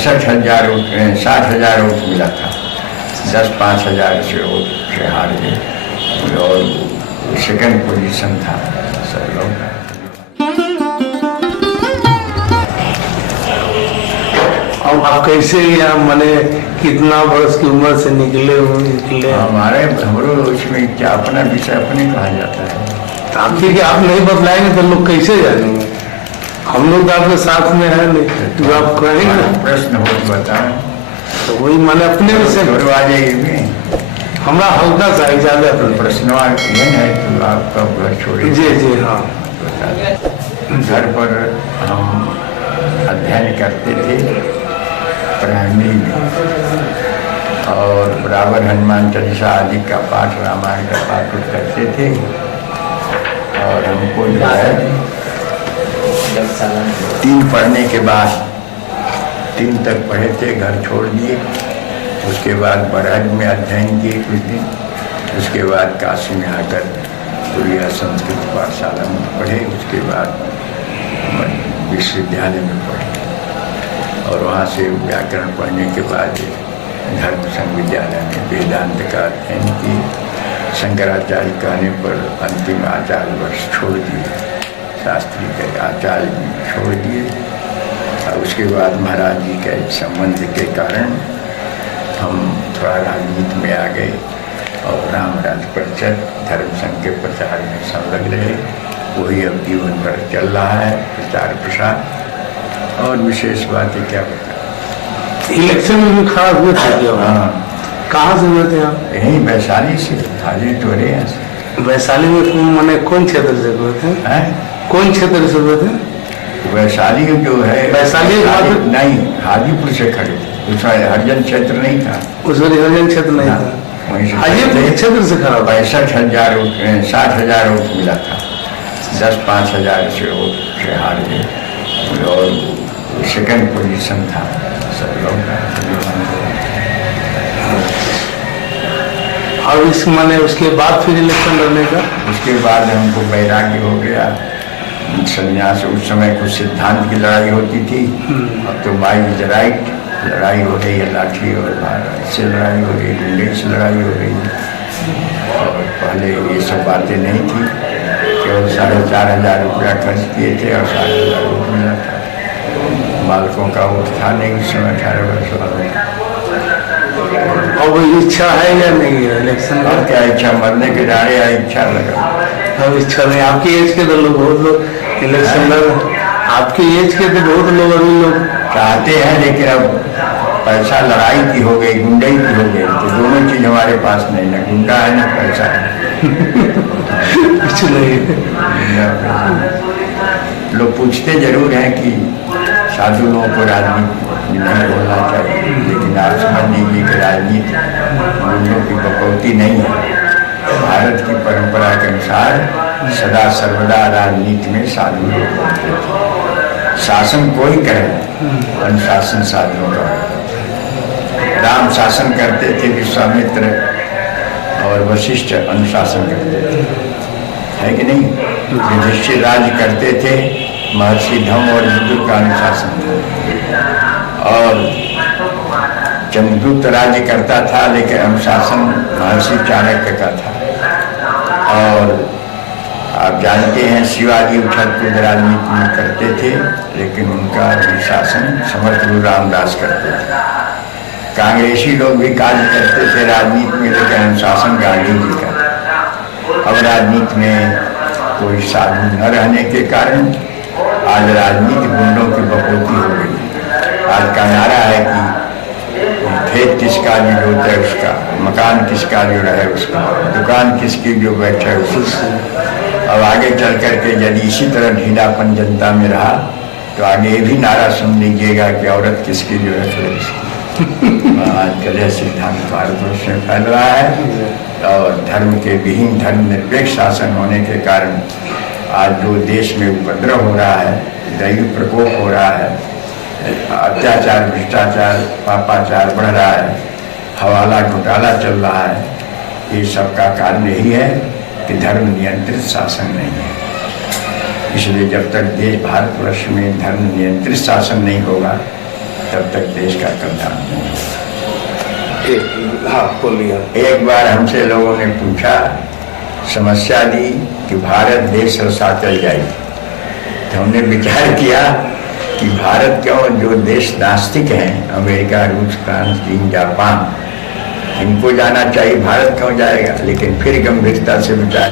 65,000 vote 60,000 vote मिला था। 10-5,000 से वोट से हार गए और सेकंड पोजीशन था सब लोग। अब आप कैसे यहाँ माने कितना वर्ष की उम्र से निकले? हमरो इसमें क्या अपना विषय अपने कहा जाता है। आप ठीक है, आप नहीं बतलाएंगे तो लोग कैसे जानेंगे? हम लोग तो आपके साथ में है नहीं, जो आप कहेंगे प्रश्न हो तो बताएं। तो वही माने अपने विषय आ जाइए। हमारा हल्का सा ज्यादा प्रश्न है तो आपका घर छोड़िए। जी जी हाँ। घर पर हम अध्ययन करते थे प्राइमरी में, और बराबर हनुमान चालीसा आदि का पाठ, रामायण का पाठ करते थे। और हमको जो है 3 पढ़ने के बाद 3 तक पढ़े थे, घर छोड़ दिए। उसके बाद बरहज में अध्ययन किए कुछ दिन। उसके बाद काशी में आकर उड़िया संस्कृत पाठशाला में पढ़े। उसके बाद विश्वविद्यालय में पढ़े, और वहाँ से व्याकरण पढ़ने के बाद धर्म संघ विद्यालय में वेदांत का अध्ययन किए। शंकराचार्य कहने पर अंतिम आचार्य वर्ष छोड़ दिए, शास्त्री के आचार्य छोड़ दिए। और उसके बाद महाराज जी के संबंध के कारण हम थोड़ा राजनीति में आ गए और राम राज्य परिषद धर्म संघ के प्रचार में संलग्न रहे। वही अब जीवन भर चल रहा है, प्रचार प्रसार। और विशेष बात है क्या बता, इलेक्शन में भी खड़ा हुए थे। हाँ, कहाँ से हुए थे आप? यही वैशाली से, हाजी टोरे यहाँ से। वैशाली में मैंने कौन क्षेत्र से हुए थे? कौन क्षेत्र से हुए थे? वैशाली जो है, वैशाली नहीं, हाजीपुर से खड़े थे। उसमें हरिजन क्षेत्र नहीं था, उसमें हरिजन क्षेत्र नहीं था, हाजीपुर क्षेत्र से खड़ा। 65,000 वोट 60,000 वोट मिला था। 10-5,000 से वोट से हार गए और सेकंड पोजीशन था सब लोग। और इस माने उसके बाद फिर इलेक्शन लड़ने का? उसके बाद हमको वैराग्य हो गया, संन्यास। उस समय कुछ सिद्धांत की लड़ाई होती थी। अब तो बाई इज राइट लड़ाई हो रही है, लाठी और इससे लड़ाई हो रही है, डंडे से लड़ाई हो रही है। और पहले ये सब बातें नहीं थी। केवल 4,500 रुपया खर्च किए थे और 60,000 वोट मिला था। बालकों का वोट था नहीं उस समय, 18 वर्ष वाले। और वो इच्छा है या नहीं है इलेक्शन? और क्या इच्छा, मरने के डारे या इच्छा लगा? अब इच्छा नहीं। आपकी एज के तो लोग, बहुत लोग इलेक्शन लड़, आपकी एज के तो बहुत लोग अभी लोग चाहते हैं, लेकिन अब पैसा लड़ाई की हो गई, गुंडई की हो गई, तो दोनों चीज हमारे पास नहीं, न गुंडा है न पैसा है। कुछ नहीं। लोग पूछते जरूर हैं कि साधु लोगों को राजनीति नहीं बोलना चाहिए, लेकिन आप समझ लीजिए कि राजनीति गुंडों की बकौती नहीं है। भारत की परंपरा के अनुसार सदा सर्वदा राजनीति में साधु लोग बोलते थे। शासन कोई करे, अनुशासन साधुओं का। राम शासन करते थे, विश्वामित्र और वशिष्ठ अनुशासन करते थे, है कि नहीं? युधिष्ठिर राज्य करते थे, महर्षि धम्म और विदुर का अनुशासन था। और चंद्रगुप्त राज्य करता था, लेकिन अनुशासन महर्षि चाणक्य का था। और आप जानते हैं शिवाजी उछल कूद राजनीति में करते थे, लेकिन उनका अनुशासन समर्थ गुरु रामदास करते थे। कांग्रेसी लोग भी कार्य करते थे राजनीति में, लेकिन अनुशासन गांधी जी का। अब राजनीति में कोई साधु न रहने के कारण आज राजनीति गुंडों की बकौती हो गई। आज का नारा है कि खेत किसका जो जोते उसका, मकान किसका जो रहे उसका, दुकान किसकी जो बैठे उसकी। अब आगे चल करके यदि इसी तरह ढीलापन जनता में रहा तो आगे ये भी नारा सुन लीजिएगा कि औरत किसकी जो है तो उसकी। आजकल यह सिद्धांत भारतवर्ष में फैल रहा है। और धर्म के विहीन धर्मनिरपेक्ष शासन होने के कारण आज जो देश में उपद्रव हो रहा है, दैवी प्रकोप हो रहा है, अत्याचार, भ्रष्टाचार, पापाचार बढ़ रहा है, हवाला घोटाला चल रहा है, ये सब का कारण यही है कि धर्म नियंत्रित शासन नहीं है। इसलिए जब तक देश भारतवर्ष में धर्म नियंत्रित शासन नहीं होगा तब तक देश का कल्याण नहीं। हाँ बोलिए। एक बार हमसे लोगों ने पूछा, समस्या दी कि भारत देश रसातल जाए, तो हमने विचार किया कि भारत क्यों, जो देश नास्तिक हैं, अमेरिका, रूस, फ्रांस, चीन, जापान, इनको जाना चाहिए, भारत क्यों जाएगा। लेकिन फिर गंभीरता से विचार